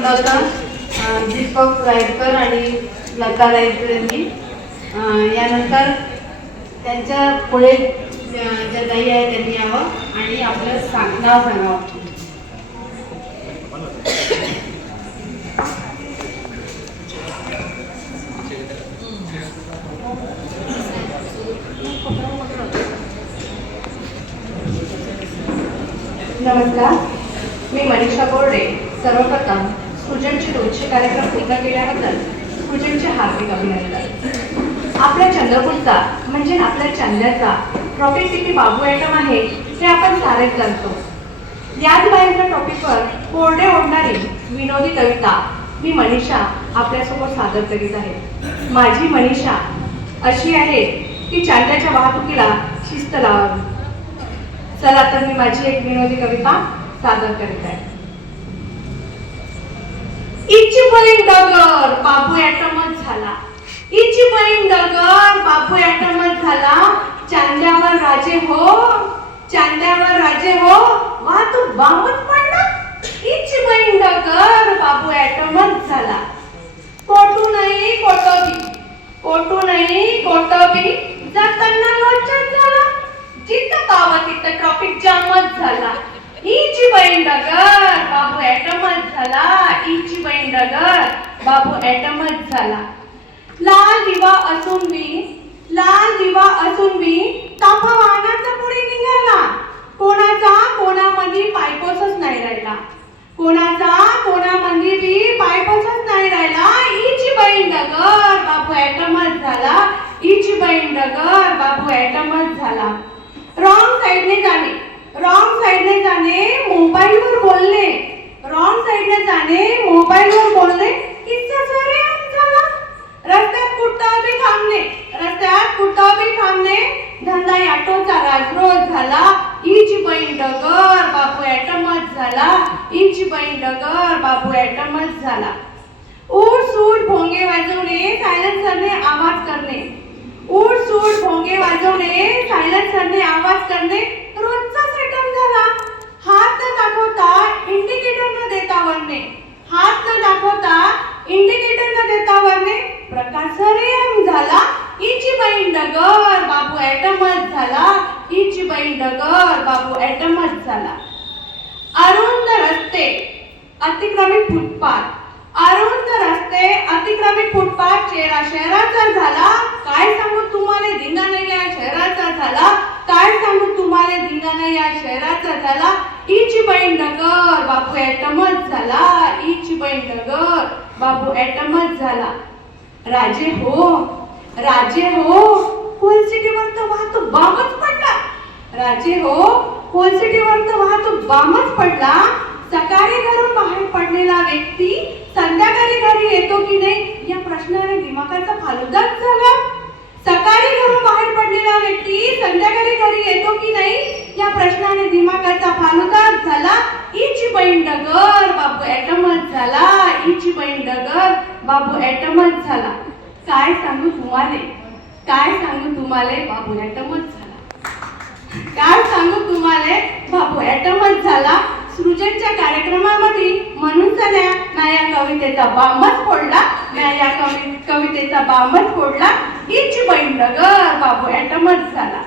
लता दीपक रायकर आणि लता रायकर यांनी यानंतर त्यांच्या पुढे ज्या ताई आहे त्यांनी यावं आणि आपलं नाव सांगावं. नमस्कार, मी मनीषा बोर्डे. सर्वप्रथम सृजनची रोजचे कार्यक्रम पूर्ण केल्याबद्दल सृजनचे हार्दिक अभिनंदन. आपल्या चंद्रपूरचा म्हणजे आपल्या चांद्याचा ट्रॉफी सिटी बाबू आयटम आहे हे आपण सारेच जाणतो. याच बाहेरच्या टॉपिकवर कोरडे ओढणारी विनोदी कविता मी मनीषा आपल्यासमोर सादर करीत आहे. माझी मनीषा अशी आहे की चांद्याच्या वाहतुकीला शिस्त लावावी. चला तर मी माझी एक विनोदी कविता सादर करीत आहे. इची बहीण डगर बाबू ॲटमच झाला. इची बहीण डगर बाबू ॲटमच झाला. चांद्यावर राजे हो, चांद्यावर राजे हो, वाहतूक बामच पडला. इची बहीण डगर बाबू ॲटमच झाला. कोटू नाही कोटोबी, कोटू नाही कोटोबी, जाताना लोचच झाला. जिथं पावं तिथं ट्रॉफिक जामच झाला. हिची बहीण डगर बाबू ॲटमच झाला. हिची बहीण डगर बाबू ॲटमच झाला. लाल दिवा असून मी, लाल दिवा असून मी, ताफा वाहनाचा पुढे निघाला. कोणाचा कोणामध्ये पायपोसच नाही राहिला. कोणाचा कोणामध्ये बी पायपोसच नाही राहिला. हिची बहीण डगर बाबू ॲटमच झाला. हिची बहीण डगर बाबू ॲटमच झाला. रॉंग साइडने जाणे, रॉंग साइडने जाणे, मोबाईलवर बोलणे, रॉंग साइडने जाणे, मोबाईलवर बोलणे, किस्सा सारे आम झाला. रस्त्यात कुठं बी थांबणे, रस्त्यात कुठं बी थांबणे, धंदा ऑटोचा राजरोज झाला. हिची बहीण डगर बाबू ॲटमच झाला. हिची बहीण डगर बाबू ॲटमच झाला. उठ सूट भोंगे वाजवणे, सायलेन्सरने आवाज करणे, उठ सूट भोंगे वाजवणे, सायलेन्सरने आवाज करणे, रोजचा सेटअप झाला. हात न दाखवता इंडिकेटर न देता वळणे, हात न दाखवता इंडिकेटर न देता वळणे, प्रकार सरेआम झाला. हिची बहीण डगर बाबू ॲटमच झाला. हिची बहीण डगर बाबू ॲटमच झाला. अरुंद रस्ते अतिक्रमित फुटपाथ, अरुंद रस्ते अतिक्रमित फुटपाथ चेहरा शहराचा झाला. काय सांगू तुम्हाला धिंगाणा या शहराचा झाला. काय सांगू तुम्हाला धिंगाणा या शहराचा झाला. हिची बहीण डगर बाबू ॲटमच झाला. हिची बहीण डगर बाबू ॲटमच झाला. राजे हो, राजे हो, कोलसिटीवर तर वाहतूक बामच पडला. राजे हो, कोलसिटीवर तर वाहतूक बामच पडला. सकाळी घरून बाहेर पडलेला व्यक्ती संध्याकाळी घरी येतो की नाही या प्रश्नाने दिमागाचा फालुदाच झाला. सकाळी घरून बाहेर पडलेला व्यक्ती संध्याकाळी घरी येतो की नाही या प्रश्नाने दिमागाचा फालुदाच झाला. हिची बहीण डगर बाबू ॲटमच झाला. हिची बहीण डगर बाबू ॲटमच झाला. काय सांगू तुम्हाला, काय सांगू तुम्हाला बाबू ॲटमच झाला. काय सांगू तुम्हाला बाबू ॲटमच झाला. सृजनच्या कार्यक्रमामध्ये म्हणून सगळ्या ना या कवितेचा बामच फोडला, ना या कवितेचा बामच फोडला. हिची बहीण डगर बाबू ॲटमच झाला.